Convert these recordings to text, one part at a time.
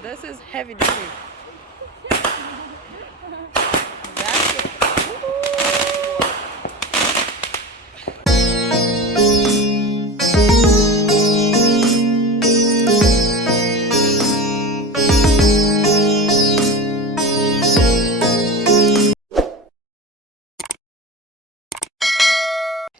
This is heavy duty. That's it.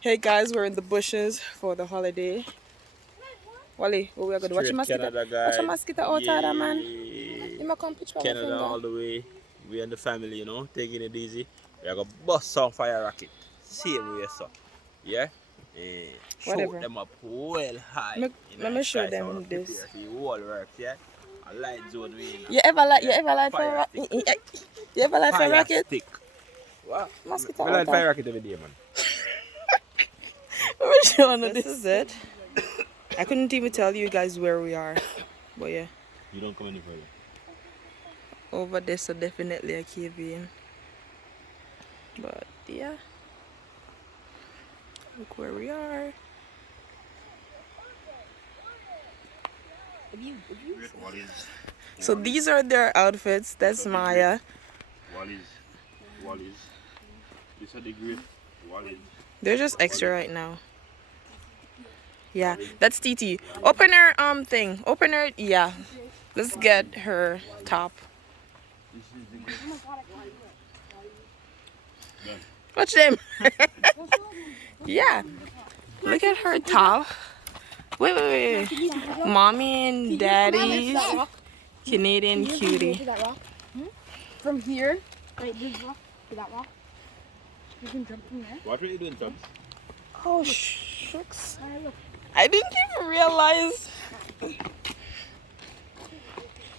Hey guys, we're in the bushes for the holiday. Wally, where we are going to watch a mosquito? Watch a mosquito out there, man. You might come pitch Canada all the way. We and the family, you know, taking it easy. We are going to bust some fire rocket. Same way, so. Yeah? And show them up well high. Let me show them this. The wall works, yeah? A light zone we in. You ever light fire rocket? You ever light fire rocket? Stick. What? Mosquito I light fire rocket every day, man. Let me show you. This is it. I couldn't even tell you guys where we are. But yeah. You don't come any further. Over there, so definitely a cave in. But yeah. Look where we are. So these are their outfits. That's Maya. Wallies. These are the great Wallies. They're just extra right now. Yeah, that's TT. Open her thing. Open her. Yeah. Let's get her top. Watch them. Yeah. Look at her top. Wait. Mommy and Daddy's Canadian cutie. From here, right, this rock to that rock. You can jump from there. What are you doing, Tubbs? Oh, shucks. I didn't even realize.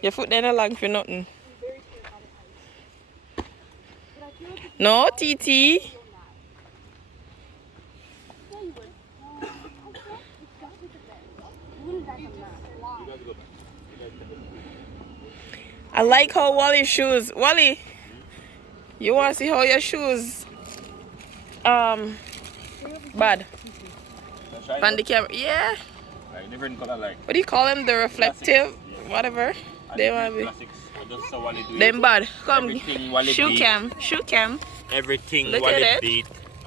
Your foot ain't long for nothing. No, TT. I like how Wally's shoes. Wally, you want to see how your shoes bad? On the camera, yeah. Like different color, like. What do you call them? The reflective, whatever. They want to be. Them bad. Come, shoe cam. Everything Look Wally at it. beat.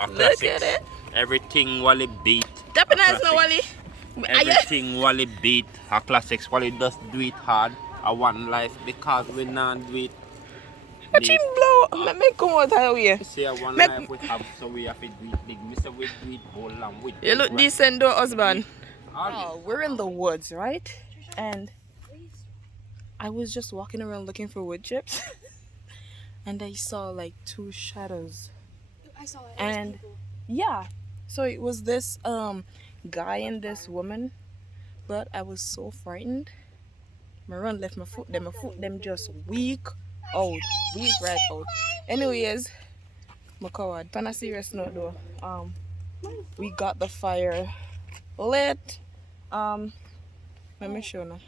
Look at it. Everything Wally beat. Tap it nice now, Wally. Everything Wally beat. Our classics. Wally does do it hard. A one life because we not do it. Watch him blow. Let me come out of here. See, a one life we have, so we have to do it big. We say we do it whole and with. You look decent though, husband. Oh, we're in the woods, right? And I was just walking around looking for wood chips. And I saw like two shadows. I saw it. And yeah. So it was this guy and this woman. But I was so frightened. My run left my foot them just weak out. Weak right out. Anyways, my coward. On a serious note though, we got the fire lit. Let me show now.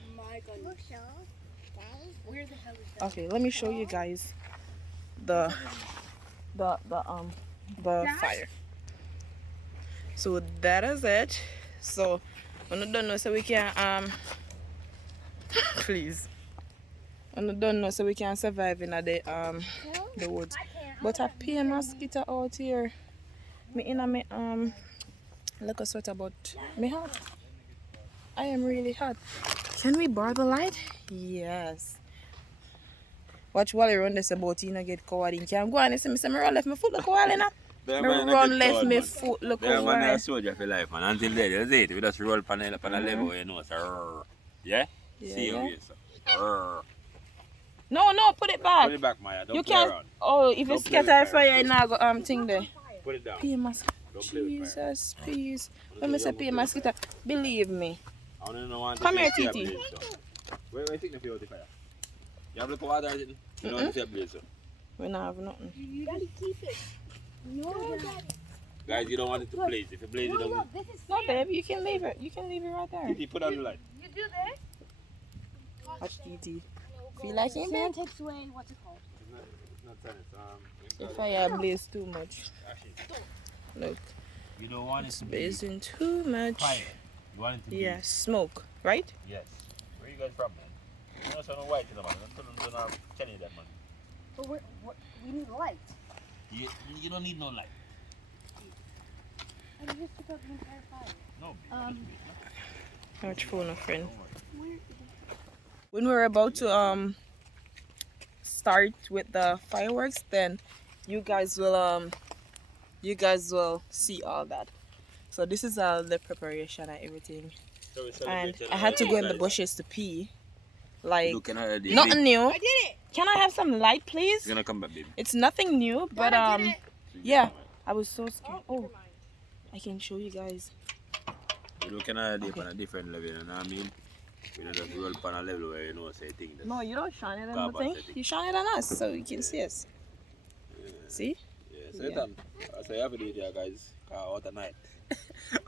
Okay, let me show you guys the fire. So that is it. So when I don't know, so we can please. And I don't know, so we can survive in the woods. But I pay a mosquito out here. Me in a me like a sweater, but me hot. I am really hot. Can we borrow the light? Yes. Watch Wally run this about you know get coward in. Can go and see me run left my foot look while you know. Me run left my foot look while. Man, I soldier for life, man. Until then, that's it. We just roll on a level, you know, sir. Yeah? See how you sir. No, put it back. Put it back, Maya. Don't you play can't. around. Oh, if you scatter fire, now go thing there. Put it down. Pay Jesus, please. Let me say pay mosquito. Believe me. I don't know what come here, Titi. Where take the fire? You have the water, isn't it? You don't want to see a blaze, sir. We don't have nothing. You gotta keep it. No, guys, you don't want it to blaze. If it blaze, you don't. No, babe, you can leave it. You can leave it right there. Titi, put on the light. You do this? Watch Titi. Feel like him, Sand takes away, what's it called? It's not sand, the fire blaze too much. Look. You don't want it to be blazing too much. fire. You want it to be smoke, right? Yes. Where you guys from, man? You know, so no white in the man. Don't have Kenny that man. But we need light. You don't need no light. I just took out the entire fire. No. How much phone, a friend? When we're about to start with the fireworks, then you guys will see all that. So this is all the preparation and everything. And I had to go in the bushes to pee. Like nothing new. I did it. Can I have some light, please? You're gonna come back, baby. It's nothing new, but yeah, I was so scared. Oh, I can show you guys. You're looking at it on a different level, you know what I mean? We don't just roll on a level where you know say things. No, you don't shine it on the thing. You shine it on us so you can see us. Yeah. See? Yeah, so that's you have to do it here, guys. Out at night.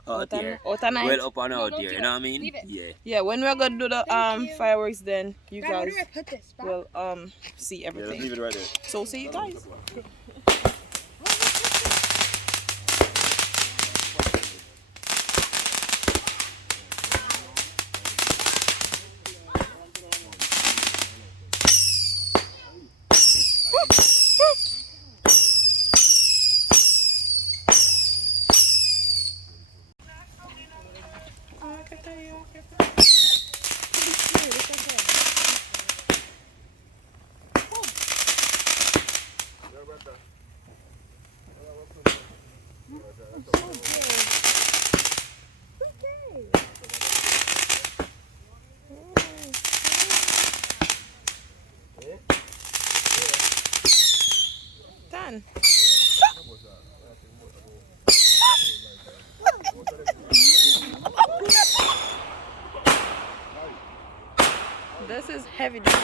Out here. Out at night. Well up and out here, you know what I mean? Leave it. Yeah. Yeah, when we're gonna do the fireworks, then you Dad, where guys do I put this? Back? will see Yeah, let's everything. leave it right there. So see you guys. Done. This is heavy duty.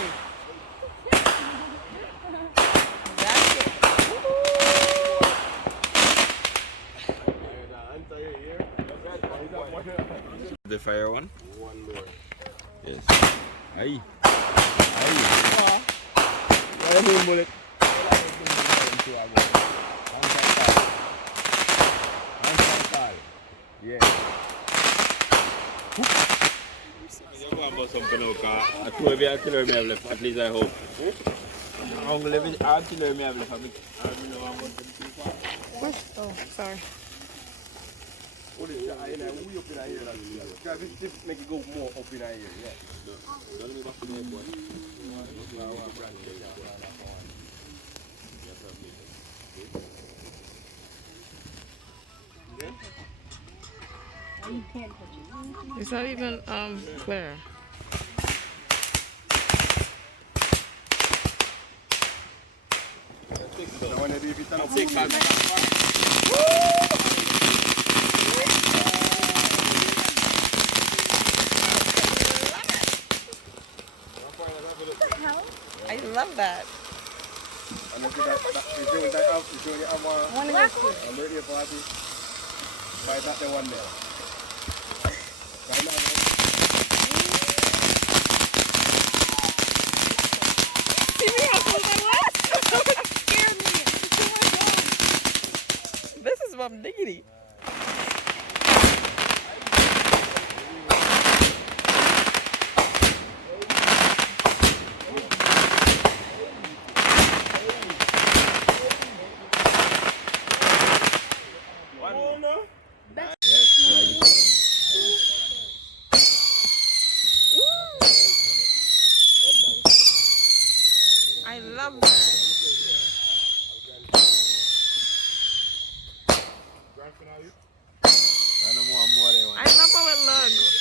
That's it. The fire one? One more. Yes. Aye. Oh. What do you mean, bullet? Yeah. I'm going to bust something out because I told you artillery may have left, at least I hope. I'm going to leave artillery may have left. I don't know how much them too far. Oh, sorry. Make it go more up in here, yeah. You can't touch it. It's not even clear. I love that. See me how close I was? It scared me. Oh my God. This is Mom Diggity. I love that. I love how it looks.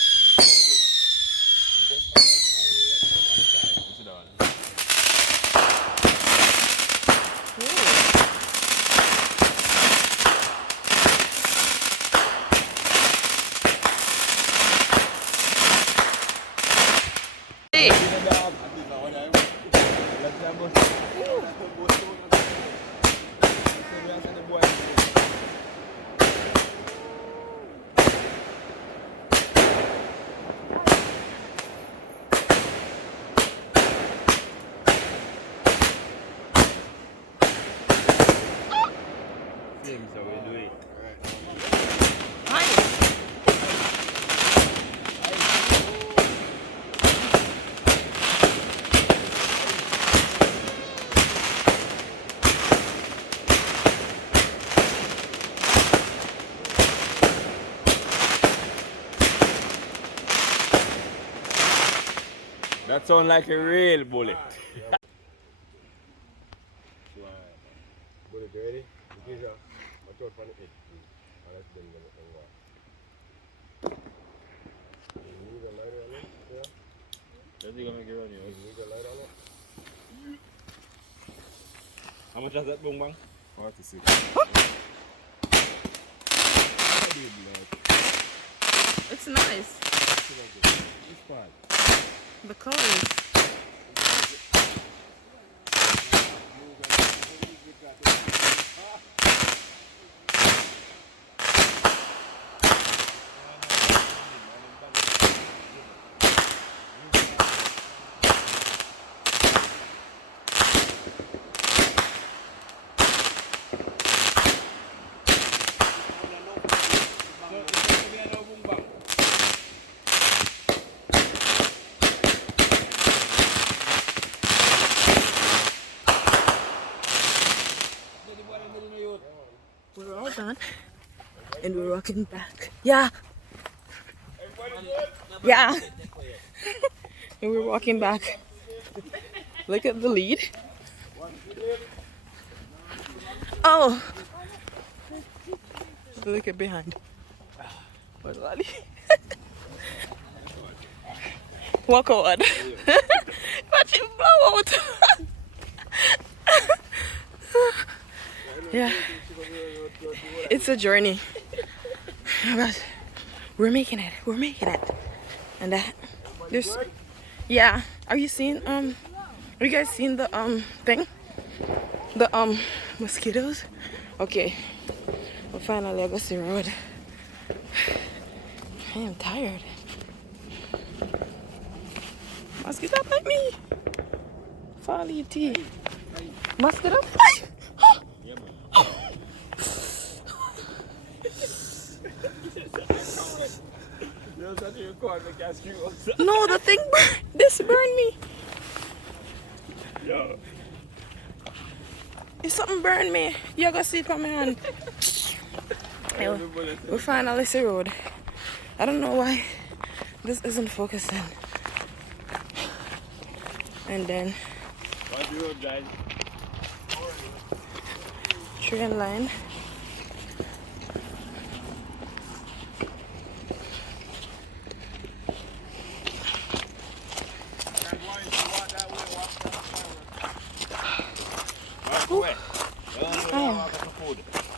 So we do it. That sounds like a real bullet. Bullet ready? Because I thought for the head. And that's been the water. You need a lighter on it? Yeah. Does he gonna make it run you? You need a lighter on it? How much does that bung bang? 46. It's nice. This part. The colors. We're all done. And we're walking back. Yeah. Yeah. And we're walking back. Look at the lead. Oh. Look at behind. Where's Lali? Walk on. Watch him blow out. Yeah. It's a journey. But we're making it. We're making it. And there's yeah. Are you seeing are you guys seeing the thing? The mosquitoes? Okay. Well, finally I got the road. I am tired. Mosquito bite me. Folly tea. Mosquito. No, the thing this burned me. Yo. If something burned me, you gotta see it on my hand. We're finally the road. I don't know why this isn't focusing. And then What's the road, guys? train line. I am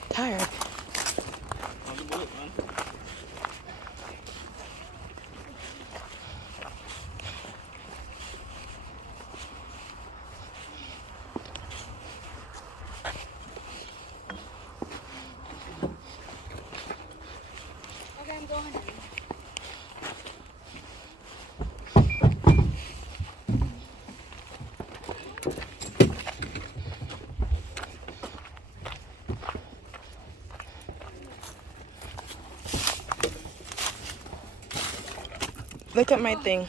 tired. Okay, I'm going. Look at my thing.